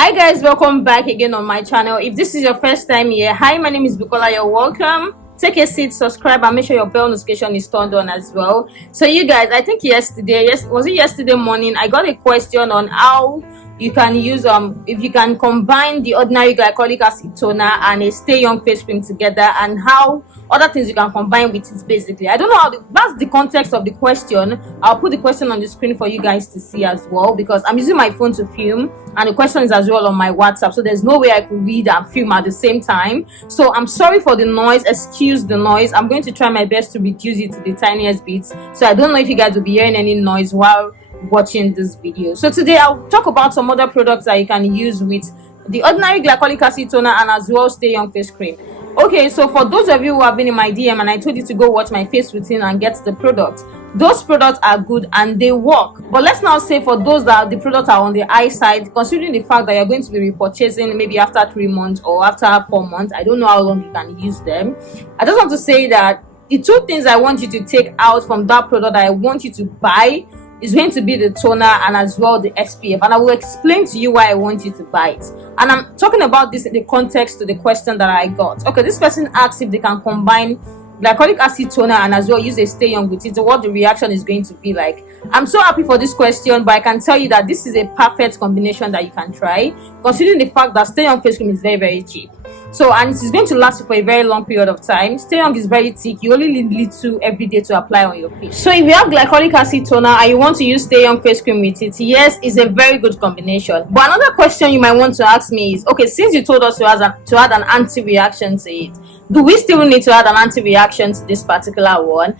Hi guys, welcome back again on my channel. If this is your first time here, hi, my name is Bukola. You're welcome. Take a seat, subscribe, and make sure your bell notification is turned on as well. So you guys, I think yesterday morning, I got a question on how you can use if you can combine the ordinary glycolic acid toner and a stay young face cream together, and how other things you can combine with it. Basically, I don't know how that's the context of the question. I'll put the question on the screen for you guys to see as well, because I'm using my phone to film and the question is as well on my WhatsApp, so there's no way I could read and film at the same time. So I'm sorry for the noise, excuse the noise. I'm going to try my best to reduce it to the tiniest bits, so I don't know if you guys will be hearing any noise while watching this video. So today I'll talk about some other products that you can use with the ordinary glycolic acid toner and as well stay young face cream. Okay, so for those of you who have been in my DM and I told you to go watch my face routine and get the product, those products are good and they work. But let's now say for those that the products are on the high side, considering the fact that you're going to be repurchasing maybe after 3 months or after 4 months, I don't know how long you can use them. I just want to say that the two things I want you to take out from that product that I want you to buy is going to be the toner and as well the SPF, and I will explain to you why I want you to buy it. And I'm talking about this in the context to the question that I got. Okay, this person asked if they can combine glycolic acid toner and as well use a stay young with it, so what the reaction is going to be like. I'm so happy for this question, but I can tell you that this is a perfect combination that you can try, considering the fact that stay young face cream is very, very cheap. So, and it is going to last you for a very long period of time. Stay young is very thick. You only need little every day to apply on your face. So if you have glycolic acid toner and you want to use stay young face cream with it, yes, it's a very good combination. But another question you might want to ask me is, okay, since you told us to add an anti-reaction to it, do we still need to add an anti-reaction to this particular one?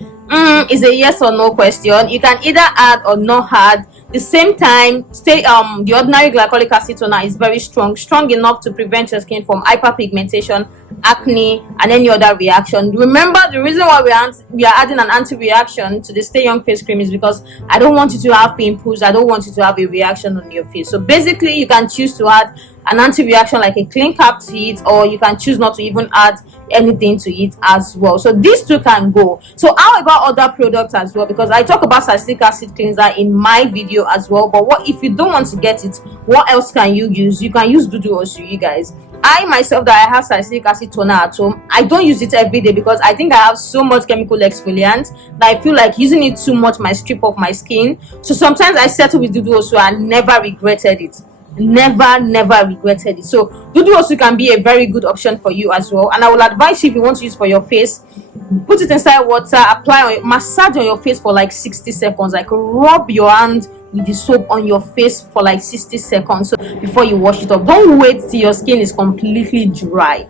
It's a yes or no question. You can either add or not add. The same time, the ordinary glycolic acid toner is very strong enough to prevent your skin from hyperpigmentation, acne, and any other reaction. Remember, the reason why we are adding an anti-reaction to the stay young face cream is because I don't want you to have pimples. I don't want you to have a reaction on your face. So basically, you can choose to add an anti-reaction like a clean cap to it, or you can choose not to even add anything to it as well. So these two can go. So how about other products as well? Because I talk about salicylic acid cleanser in my video as well. But what if you don't want to get it? What else can you use? You can use Dudu Osun, you guys. I myself, that I have salicylic acid toner at home, I don't use it every day because I think I have so much chemical exfoliant that I feel like using it too much might strip off my skin. So sometimes I settle with Dudu Osun and never regretted it. Never regretted it. So Dudu Osun can be a very good option for you as well, and I will advise you, if you want to use for your face, put it inside water, apply massage on your face for like 60 seconds, like rub your hand with the soap on your face for like 60 seconds before you wash it off. Don't wait till your skin is completely dry.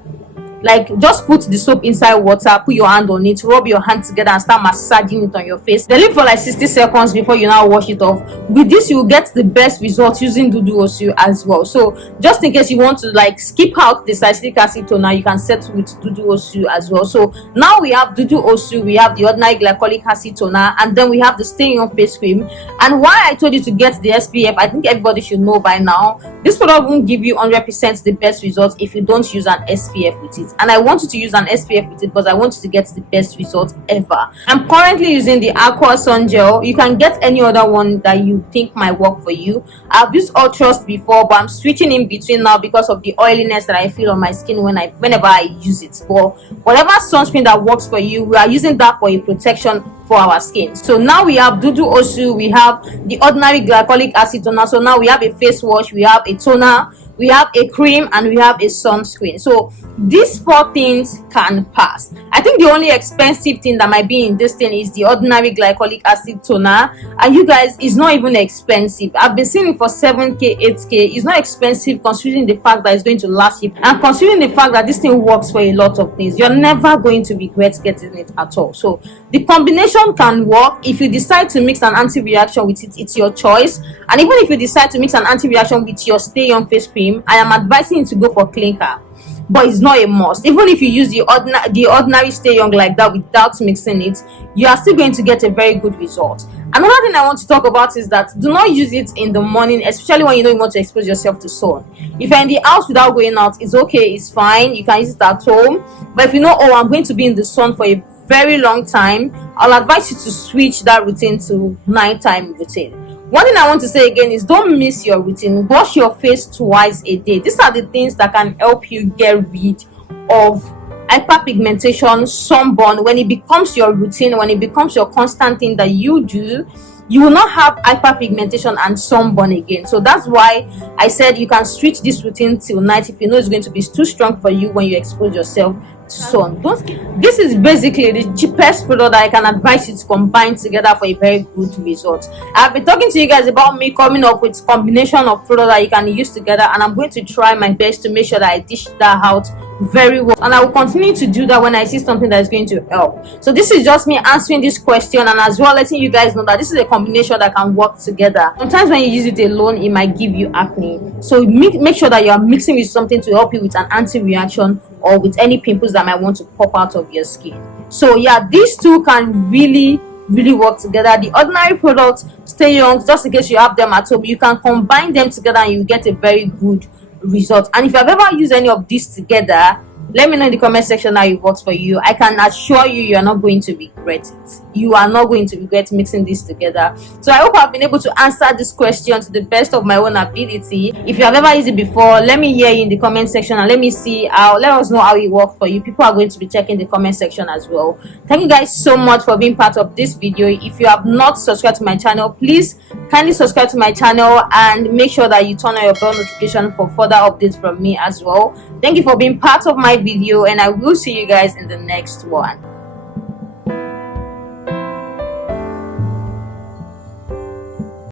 Like, just put the soap inside water, put your hand on it, rub your hand together and start massaging it on your face. Then leave for like 60 seconds before you now wash it off. With this, you will get the best results using Dudu Osun as well. So just in case you want to like skip out the salicylic acid toner, you can set with Dudu Osun as well. So now we have Dudu Osun, we have the ordinary glycolic acid toner, and then we have the stay young face cream. And why I told you to get the SPF, I think everybody should know by now, this product won't give you 100% the best results if you don't use an SPF with it. And I want you to use an SPF with it because I want you to get the best results ever. I'm currently using the Aqua Sun Gel. You can get any other one that you think might work for you. I've used Ultrust before, but I'm switching in between now because of the oiliness that I feel on my skin whenever I use it. But whatever sunscreen that works for you, we are using that for a protection for our skin. So now we have Dudu Osun, we have the ordinary glycolic acid toner. So now we have a face wash, we have a toner, we have a cream, and we have a sunscreen. So these 4 things can pass. I think the only expensive thing that might be in this thing is the ordinary glycolic acid toner, and you guys, it's not even expensive. I've been seeing it for 7k, 8k. It's not expensive considering the fact that it's going to last you, and considering the fact that this thing works for a lot of things. You're never going to regret getting it at all. So the combination can work. If you decide to mix an anti-reaction with it, it's your choice. And even if you decide to mix an anti-reaction with your stay young face cream, I am advising you to go for clean cap, but it's not a must. Even if you use the ordinary stay young like that without mixing it, you are still going to get a very good result. Another thing I want to talk about is that do not use it in the morning, especially when you don't want to expose yourself to sun. If you're in the house without going out, it's okay, it's fine, you can use it at home. But if you know, oh, I'm going to be in the sun for a very long time, I'll advise you to switch that routine to nighttime routine. One thing I want to say again is don't miss your routine. Wash your face twice a day. These are the things that can help you get rid of hyperpigmentation, sunburn. When it becomes your routine, when it becomes your constant thing that you do, you will not have hyperpigmentation and sunburn again. So that's why I said you can switch this routine till night if you know it's going to be too strong for you when you expose yourself to sun. This is basically the cheapest product that I can advise you to combine together for a very good result. I've been talking to you guys about me coming up with combination of products that you can use together, and I'm going to try my best to make sure that I dish that out very well, and I will continue to do that when I see something that is going to help. So this is just me answering this question, and as well letting you guys know that this is a combination that can work together. Sometimes when you use it alone, it might give you acne, so make sure that you are mixing with something to help you with an anti-reaction or with any pimples that might want to pop out of your skin. So yeah, these two can really work together. The ordinary products, stay young, just in case you have them at home, you can combine them together and you get a very good result. And if you have ever used any of these together, let me know in the comment section how it works for you. I can assure you, you are not going to regret it. You are not going to regret mixing this together. So I hope I've been able to answer this question to the best of my own ability. If you have ever used it before, let me hear you in the comment section, and let us know how it worked for you. People are going to be checking the comment section as well. Thank you guys so much for being part of this video. If you have not subscribed to my channel, please kindly subscribe to my channel and make sure that you turn on your bell notification for further updates from me as well. Thank you for being part of my video, and I will see you guys in the next one.